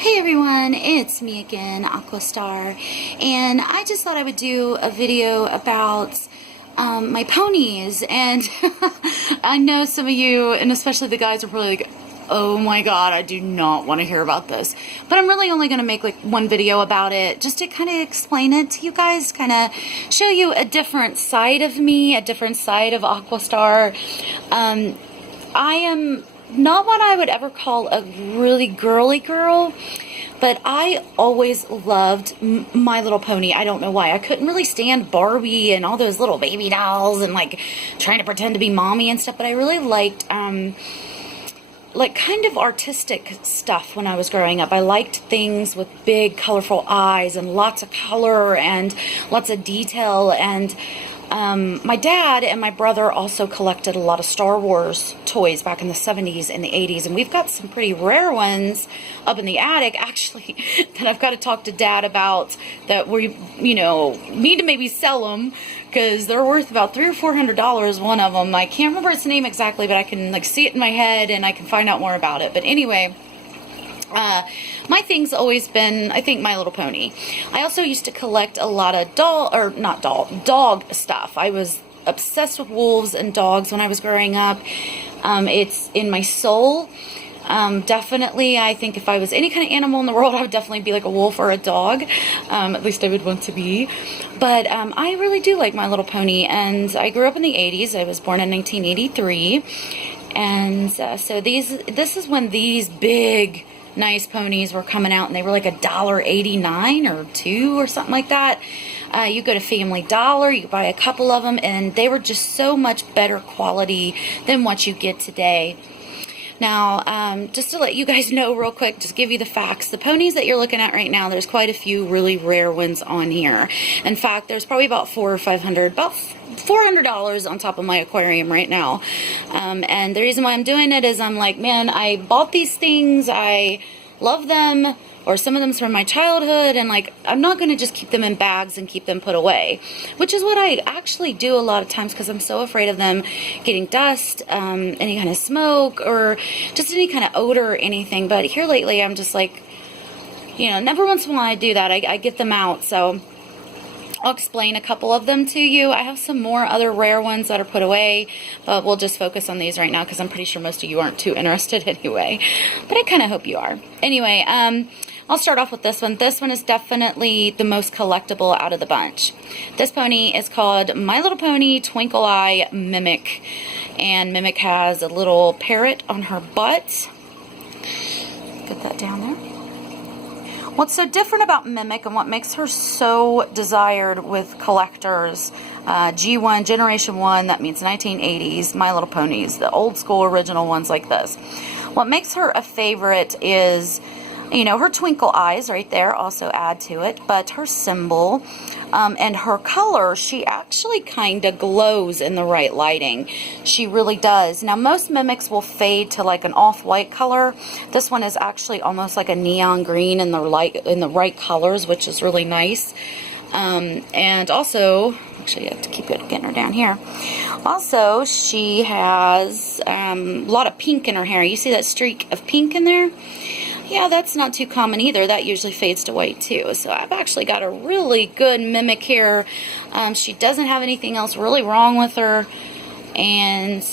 Hey everyone, it's me again, Aquastar, and I just thought I would do a video about my ponies. And I know some of you, and especially the guys, are probably like, oh my god, I do not want to hear about this. But I'm really only going to make like one video about it, just to kind of explain it to you guys, kind of show you a different side of me, a different side of Aquastar. I am not what I would ever call a really girly girl, but I always loved My Little Pony. I don't know why. I couldn't really stand Barbie and all those little baby dolls and like trying to pretend to be mommy and stuff, but I really liked like kind of artistic stuff when I was growing up. I liked things with big colorful eyes and lots of color and lots of detail. And my dad and my brother also collected a lot of Star Wars toys back in the 70s and the 80s, and we've got some pretty rare ones up in the attic, actually, that I've got to talk to Dad about, that we, you know, need to maybe sell them, because they're worth about $300 or $400, one of them. I can't remember its name exactly, but I can, like, see it in my head, and I can find out more about it. But anyway, my thing's always been, I think, My Little Pony. I also used to collect a lot of dog stuff. I was obsessed with wolves and dogs when I was growing up. It's in my soul. Definitely, I think if I was any kind of animal in the world, I would definitely be like a wolf or a dog. At least I would want to be. But I really do like My Little Pony, and I grew up in the 80s. I was born in 1983. And so this is when these big nice ponies were coming out, and they were like $1.89 or $2 or something like that. You go to Family Dollar, you buy a couple of them, and they were just so much better quality than what you get today. Now, just to let you guys know real quick, just give you the facts. The ponies that you're looking at right now, there's quite a few really rare ones on here. In fact, there's probably about about $400 on top of my aquarium right now. And the reason why I'm doing it is I'm like, man, I bought these things, I love them, or some of them from my childhood, and like, I'm not going to just keep them in bags and keep them put away, which is what I actually do a lot of times, because I'm so afraid of them getting dust, any kind of smoke, or just any kind of odor or anything. But here lately, I'm just like, you know, every once in a while I do that. I get them out, so I'll explain a couple of them to you. I have some more other rare ones that are put away, but we'll just focus on these right now, because I'm pretty sure most of you aren't too interested anyway. But I kind of hope you are. Anyway, I'll start off with this one. This one is definitely the most collectible out of the bunch. This pony is called My Little Pony Twinkle Eye Mimic. And Mimic has a little parrot on her butt. Get that down there. What's so different about Mimic, and what makes her so desired with collectors, G1, Generation 1, that means 1980s, My Little Ponies, the old school original ones like this. What makes her a favorite is, you know, her twinkle eyes right there also add to it, but her symbol and her color, she actually kind of glows in the right lighting. She really does. Now, most Mimics will fade to like an off-white color. This one is actually almost like a neon green in the right colors, which is really nice. And also, actually, I have to keep getting her down here. Also, she has a lot of pink in her hair. You see that streak of pink in there? Yeah, that's not too common either. That usually fades to white too. So I've actually got a really good Mimic here. She doesn't have anything else really wrong with her. And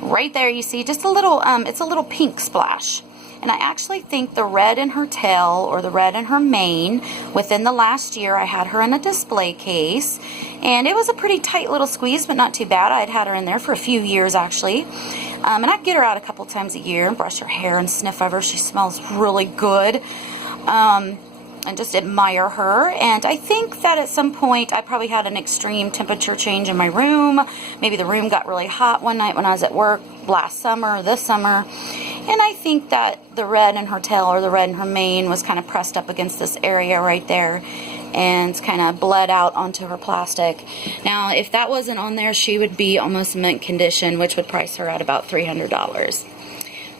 right there you see just a little, it's a little pink splash. And I actually think the red in her tail, or the red in her mane, within the last year I had her in a display case. And it was a pretty tight little squeeze, but not too bad. I'd had her in there for a few years actually. And I'd get her out a couple times a year and brush her hair and sniff of her. She smells really good. And just admire her. And I think that at some point I probably had an extreme temperature change in my room. Maybe the room got really hot one night when I was at work last summer, this summer. And I think that the red in her tail, or the red in her mane, was kind of pressed up against this area right there and kind of bled out onto her plastic. Now, if that wasn't on there, she would be almost mint condition, which would price her at about $300.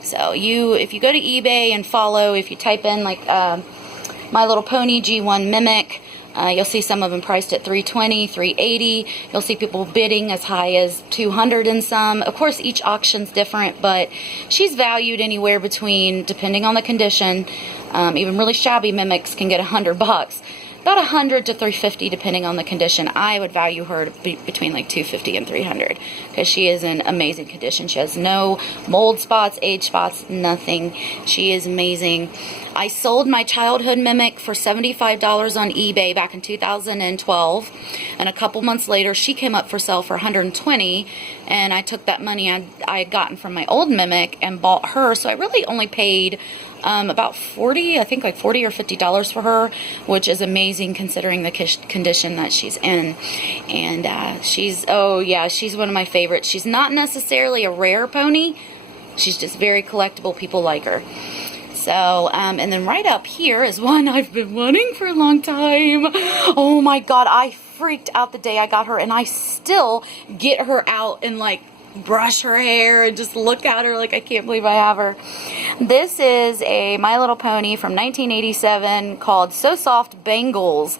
So if you go to eBay and follow, if you type in like My Little Pony G1 Mimic, You'll see some of them priced at $320, $380. You'll see people bidding as high as $200 in some. Of course, each auction's different, but she's valued anywhere between, depending on the condition, even really shabby mimics can get $100. About $100 to $350 depending on the condition. I would value her to be between like $250 and $300 because she is in amazing condition. She has no mold spots, age spots, nothing. She is amazing. I sold my childhood mimic for $75 on eBay back in 2012, and a couple months later she came up for sale for $120, and I took that money I had gotten from my old mimic and bought her. So I really only paid about I think like $40 or $50 for her, which is amazing considering the condition that she's in. And she's one of my favorites. She's not necessarily a rare pony. She's just very collectible. People like her. So, and then right up here is one I've been wanting for a long time. Oh my God, I freaked out the day I got her, and I still get her out and like brush her hair and just look at her like I can't believe I have her. This is a My Little Pony from 1987 called So Soft Bangles,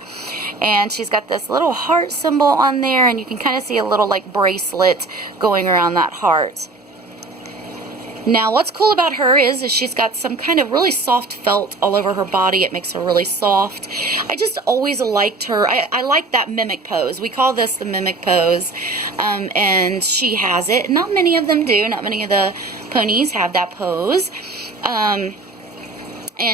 and she's got this little heart symbol on there, and you can kind of see a little like bracelet going around that heart. Now, what's cool about her is she's got some kind of really soft felt all over her body. It makes her really soft. I just always liked her. I like that mimic pose. We call this the mimic pose, and she has it. Not many of them do. Not many of the ponies have that pose. And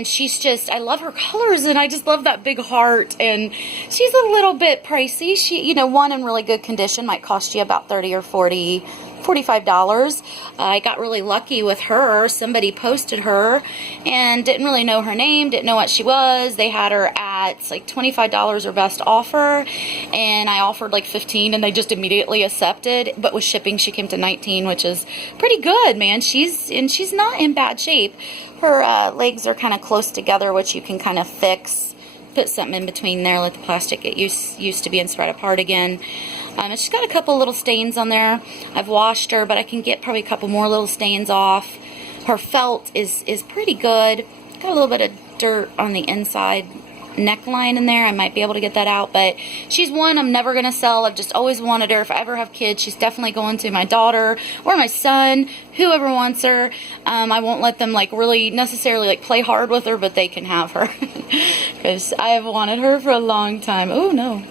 she's just, I love her colors, and I just love that big heart, and she's a little bit pricey. She, one in really good condition might cost you about $30 or $45. I got really lucky with her. Somebody posted her and didn't really know her name, didn't know what she was. They had her at like $25 or best offer, and I offered like $15, and they just immediately accepted. But with shipping, she came to $19, which is pretty good, man. She's not in bad shape. Her legs are kind of close together, which you can kind of fix. Put something in between there, let the plastic get used to being spread apart again. And she's got a couple little stains on there. I've washed her, but I can get probably a couple more little stains off. Her felt is pretty good. Got a little bit of dirt on the inside neckline in there. I might be able to get that out, but she's one I'm never going to sell. I've just always wanted her. If I ever have kids, she's definitely going to my daughter or my son, whoever wants her. I won't let them like really necessarily like play hard with her, but they can have her because I've wanted her for a long time. Oh no.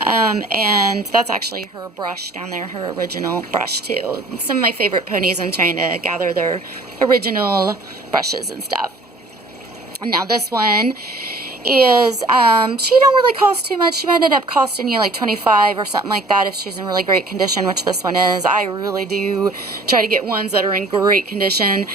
And that's actually her brush down there, her original brush too. Some of my favorite ponies, I'm trying to gather their original brushes and stuff. And now this one is, she don't really cost too much. She might end up costing you like $25 or something like that if she's in really great condition, which this one is. I really do try to get ones that are in great condition.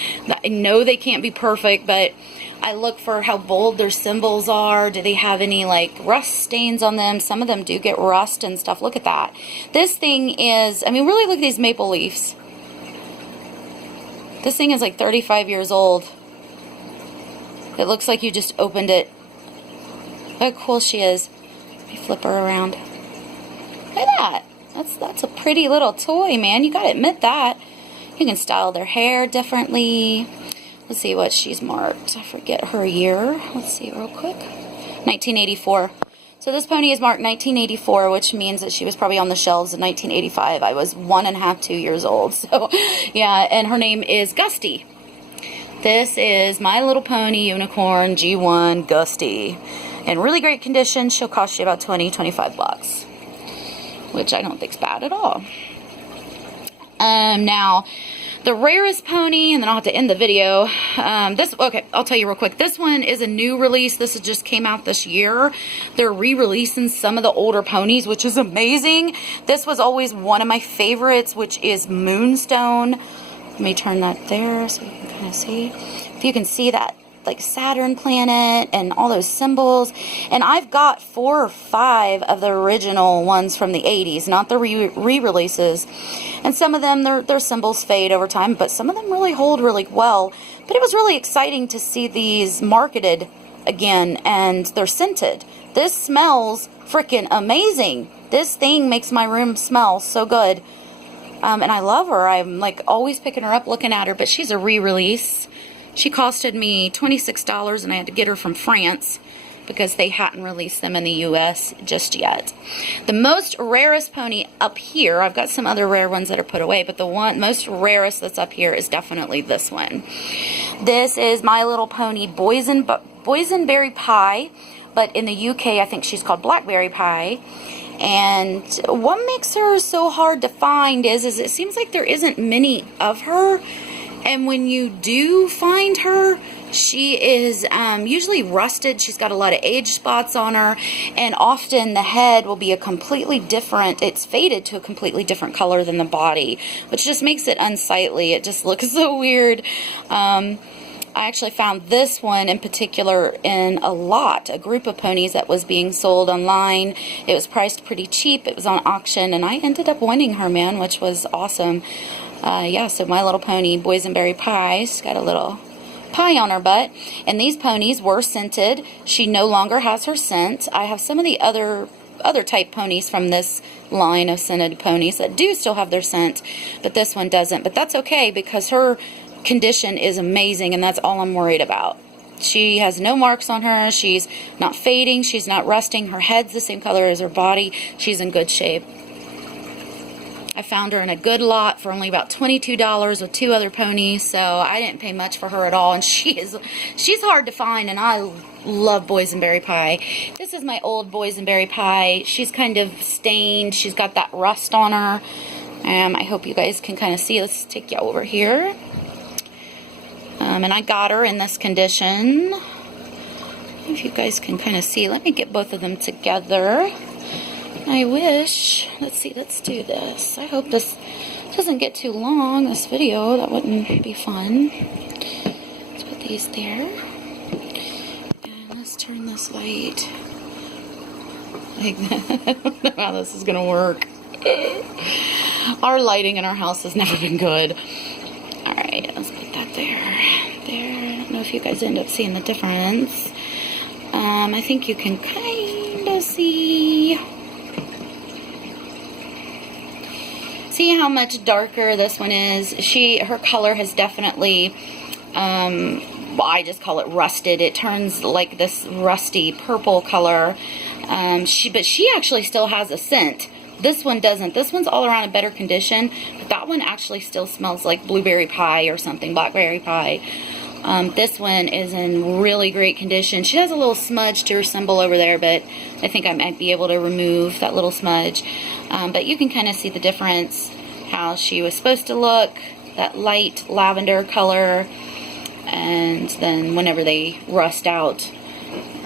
I know they can't be perfect, but I look for how bold their symbols are. Do they have any like rust stains on them? Some of them do get rust and stuff. Look at that. This thing is, I mean, really look at these maple leaves. This thing is like 35 years old. It looks like you just opened it. Look how cool she is. Let me flip her around. Look at that. That's a pretty little toy, man. You gotta admit that. You can style their hair differently. Let's see what she's marked. I forget her year. Let's see real quick. 1984. So this pony is marked 1984, which means that she was probably on the shelves in 1985. I was 1.5, 2 years old. So, yeah, and her name is Gusty. This is My Little Pony Unicorn G1 Gusty. In really great condition. She'll cost you about $20-25, which I don't think's bad at all. Now, the rarest pony, and then I'll have to end the video. Okay, I'll tell you real quick. This one is a new release. This just came out this year. They're re-releasing some of the older ponies, which is amazing. This was always one of my favorites, which is Moonstone. Let me turn that there so you can kind of see. If you can see that, like Saturn planet and all those symbols. And I've got 4 or 5 of the original ones from the 80s, not the re-releases. And some of them, their symbols fade over time, but some of them really hold really well. But it was really exciting to see these marketed again, and they're scented. This smells freaking amazing. This thing makes my room smell so good. And I love her. I'm like always picking her up, looking at her, but she's a re-release. She costed me $26, and I had to get her from France because they hadn't released them in the US just yet. The most rarest pony up here, I've got some other rare ones that are put away, but the most rarest that's up here is definitely this one. This is My Little Pony Boysenberry Pie, but in the UK I think she's called Blackberry Pie. And what makes her so hard to find is it seems like there isn't many of her, and when you do find her, she is usually rusted. She's got a lot of age spots on her, and often the head will be a completely different, it's faded to a completely different color than the body, which just makes it unsightly. It just looks so weird. I actually found this one in particular in a group of ponies that was being sold online. It was priced pretty cheap. It was on auction, and I ended up winning her, man, which was awesome. Yeah, so My Little Pony Boysenberry Pie. She's got a little pie on her butt, and these ponies were scented. She no longer has her scent. I have some of the other type ponies from this line of scented ponies that do still have their scent, but this one doesn't. But that's okay, because her condition is amazing, and that's all I'm worried about. She has no marks on her. She's not fading. She's not rusting. Her head's the same color as her body. She's in good shape. I found her in a good lot for only about $22 with 2 other ponies, so I didn't pay much for her at all, and she's hard to find, and I love Boysenberry Pie. This is my old Boysenberry Pie. She's kind of stained. She's got that rust on her. I hope you guys can kind of see. Let's take you over here. And I got her in this condition. If you guys can kind of see, let me get both of them together. I wish, let's see, let's do this. I hope this doesn't get too long, this video. That wouldn't be fun. Let's put these there. And let's turn this light like that. I don't know how this is going to work. Our lighting in our house has never been good. Alright, let's put that there. There. I don't know if you guys end up seeing the difference. I think you can kind of see how much darker this one is. Her color has definitely, well, I just call it rusted. It turns like this rusty purple color. But she actually still has a scent. This one doesn't. This one's all around in better condition, but that one actually still smells like blueberry pie or something, blackberry pie. This one is in really great condition. She has a little smudge to her symbol over there, but I think I might be able to remove that little smudge. But you can kind of see the difference, how she was supposed to look, that light lavender color, and then whenever they rust out,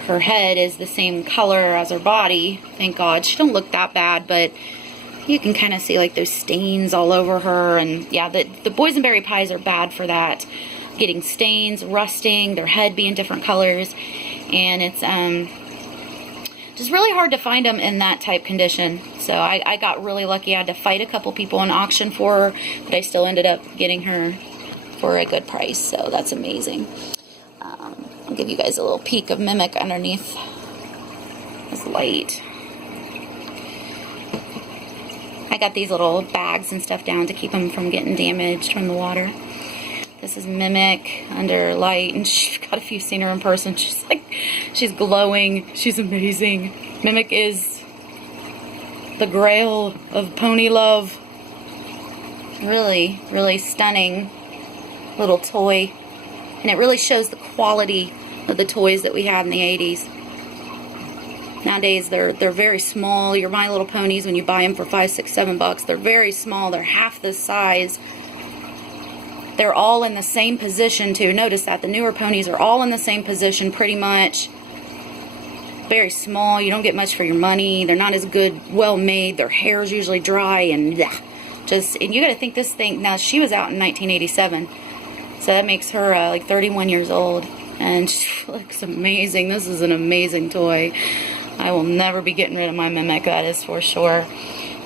her head is the same color as her body. Thank God. She don't look that bad, but you can kind of see like those stains all over her. And yeah, the Boysenberry Pies are bad for that. Getting stains, rusting, their head being different colors. And it's just really hard to find them in that type condition. So I got really lucky. I had to fight a couple people in auction for her, but I still ended up getting her for a good price. So that's amazing. I'll give you guys a little peek of Mimic underneath this light. I got these little bags and stuff down to keep them from getting damaged from the water. This is Mimic under light, and she's got, if you've seen her in person, she's glowing. She's amazing. Mimic is the grail of pony love. Really, really stunning little toy. And it really shows the quality of the toys that we had in the 80s. Nowadays, they're very small. Your My Little Ponies, when you buy them for $5, $6, $7, they're very small. They're half this size. They're all in the same position, too. Notice that. The newer ponies are all in the same position, pretty much. Very small. You don't get much for your money. They're not as good, well made. Their hair is usually dry and and you got to think this thing, now she was out in 1987. So that makes her like 31 years old, and she looks amazing. This is an amazing toy. I will never be getting rid of my Mimic, that is for sure.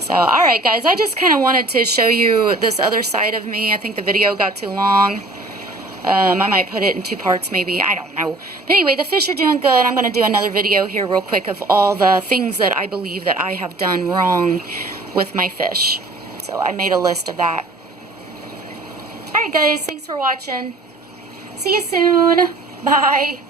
So, alright guys, I just kind of wanted to show you this other side of me. I think the video got too long. I might put it in 2 parts maybe, I don't know. But anyway, the fish are doing good. I'm going to do another video here real quick of all the things that I believe that I have done wrong with my fish. So I made a list of that. Alright guys, thanks for watching. See you soon. Bye.